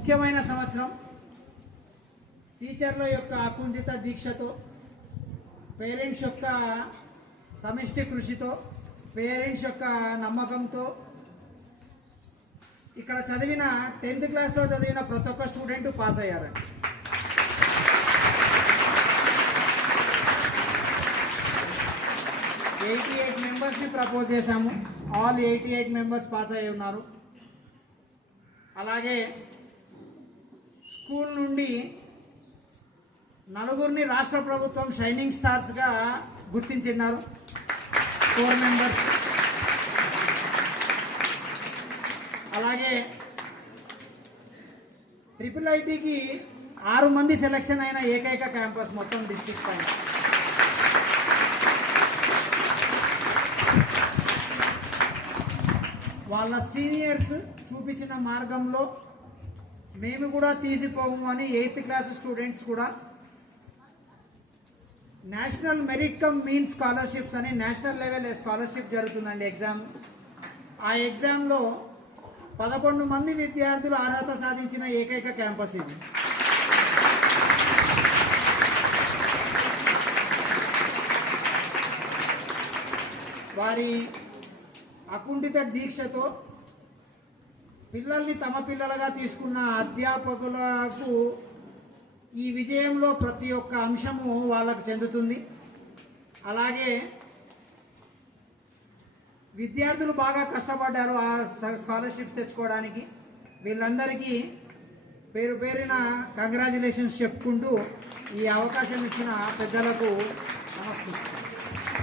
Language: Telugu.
ముఖ్యమైన సంవత్సరం. టీచర్ల యొక్క అకుంఠిత దీక్షతో, పేరెంట్స్ యొక్క సమిష్టి కృషితో, పేరెంట్స్ యొక్క నమ్మకంతో ఇక్కడ చదివిన 10th క్లాస్లో చదివిన ప్రతి ఒక్క స్టూడెంట్ పాస్ అయ్యారండి. మెంబర్స్ని ప్రపోజ్ చేశాము. ఆల్ 88 మెంబర్స్ పాస్ అయ్యి ఉన్నారు. అలాగే స్కూల్ నుండి 4 రాష్ట్ర ప్రభుత్వం షైనింగ్ స్టార్స్గా గుర్తించినారు. 4 మెంబర్స్. అలాగే IIITకి 6 మంది సెలక్షన్ అయిన ఏకైక క్యాంపస్ మొత్తం డిస్ట్రిక్ట్ పైన. వాళ్ళ సీనియర్స్ చూపించిన మార్గంలో మేము కూడా తీసిపోము అని 8th క్లాస్ స్టూడెంట్స్ కూడా national merit come mean scholarships అని నేషనల్ లెవెల్ స్కాలర్షిప్ జరుగుతుందండి ఎగ్జామ్. ఆ ఎగ్జామ్లో 11 మంది విద్యార్థులు అర్హత సాధించిన ఏకైక క్యాంపస్ ఇది. వారి అకుంఠిత దీక్షతో పిల్లల్ని తమ పిల్లలుగా తీసుకున్న అధ్యాపకులకు ఈ విజయంలో ప్రతి ఒక్క అంశము వాళ్ళకు చెందుతుంది. అలాగే విద్యార్థులు బాగా కష్టపడ్డారు ఆ స్కాలర్షిప్ తెచ్చుకోవడానికి. వీళ్ళందరికీ పేరు పేరున కంగ్రాచులేషన్స్ చెప్పుకుంటూ ఈ అవకాశం ఇచ్చిన పెద్దలకు నమస్కారం.